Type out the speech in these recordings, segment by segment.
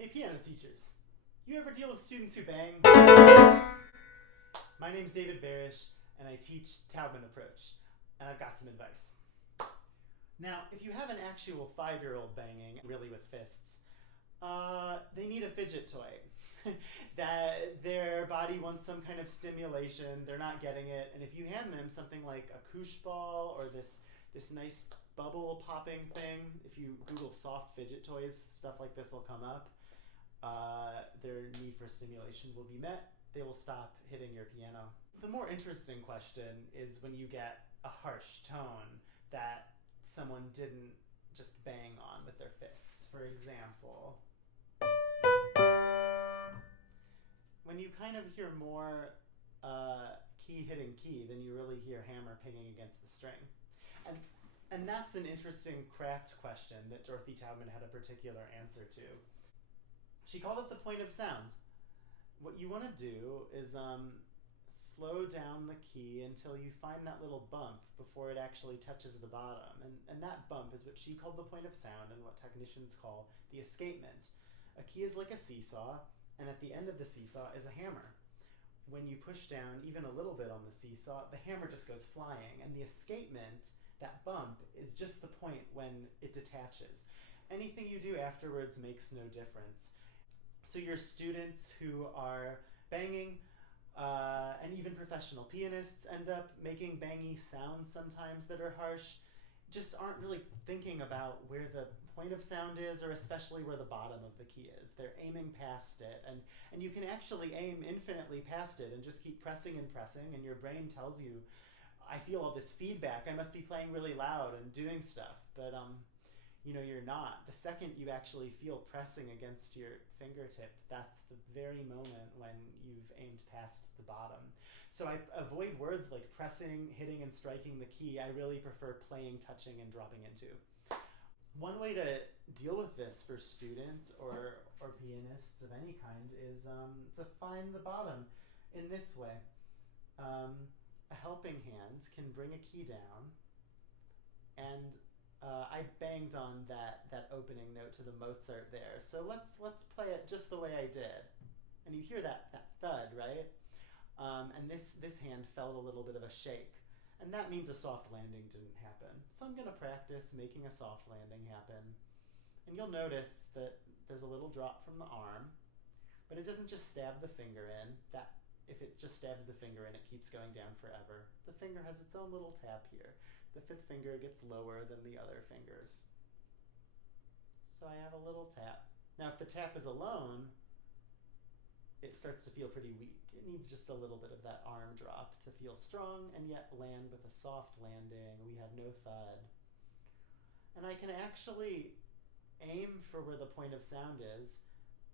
Hey, piano teachers. You ever deal with students who bang? My name's David Barish, and I teach Taubman Approach, and I've got some advice. Now, if you have an actual 5-year-old banging, really with fists, they need a fidget toy. That their body wants some kind of stimulation, they're not getting it, and if you hand them something like a koosh ball or this nice bubble popping thing, if you Google soft fidget toys, stuff like this will come up. Their need for stimulation will be met. They will stop hitting your piano. The more interesting question is when you get a harsh tone that someone didn't just bang on with their fists. For example, when you kind of hear more key hitting key than you really hear hammer pinging against the string. And that's an interesting craft question that Dorothy Taubman had a particular answer to. She called it the point of sound. What you want to do is slow down the key until you find that little bump before it actually touches the bottom. And that bump is what she called the point of sound and what technicians call the escapement. A key is like a seesaw, and at the end of the seesaw is a hammer. When you push down even a little bit on the seesaw, the hammer just goes flying, and the escapement, that bump, is just the point when it detaches. Anything you do afterwards makes no difference. So your students who are banging, and even professional pianists end up making bangy sounds sometimes that are harsh, just aren't really thinking about where the point of sound is, or especially where the bottom of the key is. They're aiming past it, and you can actually aim infinitely past it and just keep pressing and pressing, and your brain tells you, I feel all this feedback, I must be playing really loud and doing stuff, but you're not. The second you actually feel pressing against your fingertip, that's the very moment when you've aimed past the bottom. So I avoid words like pressing, hitting, and striking the key. I really prefer playing, touching, and dropping into. One way to deal with this for students or pianists of any kind is to find the bottom in this way. A helping hand can bring a key down, and I banged on that opening note to the Mozart there. So let's play it just the way I did. And you hear that thud, right? And this hand felt a little bit of a shake. And that means a soft landing didn't happen. So I'm going to practice making a soft landing happen. And you'll notice that there's a little drop from the arm, but it doesn't just stab the finger in. If it just stabs the finger in, it keeps going down forever. The finger has its own little tap here. The fifth finger gets lower than the other fingers. So I have a little tap. Now if the tap is alone, it starts to feel pretty weak. It needs just a little bit of that arm drop to feel strong and yet land with a soft landing. We have no thud. And I can actually aim for where the point of sound is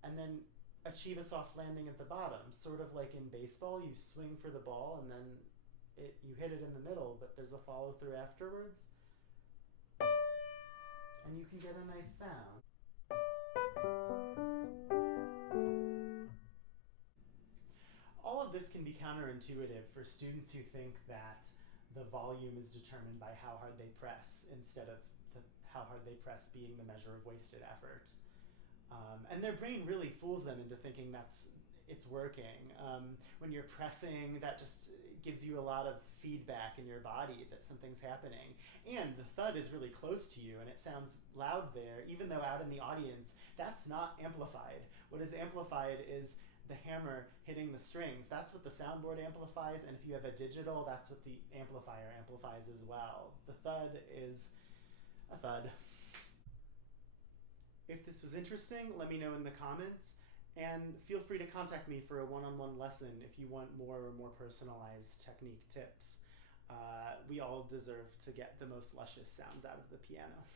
and then achieve a soft landing at the bottom. Sort of like in baseball, you swing for the ball and then you hit it in the middle, but there's a follow through afterwards, and you can get a nice sound. All of this can be counterintuitive for students who think that the volume is determined by how hard they press instead of how hard they press being the measure of wasted effort. And their brain really fools them into thinking it's working. When you're pressing, that just gives you a lot of feedback in your body that something's happening. And the thud is really close to you and it sounds loud there, even though out in the audience, that's not amplified. What is amplified is the hammer hitting the strings. That's what the soundboard amplifies, and if you have a digital, that's what the amplifier amplifies as well. The thud is a thud. If this was interesting, let me know in the comments, and feel free to contact me for a one-on-one lesson if you want more personalized technique tips. We all deserve to get the most luscious sounds out of the piano.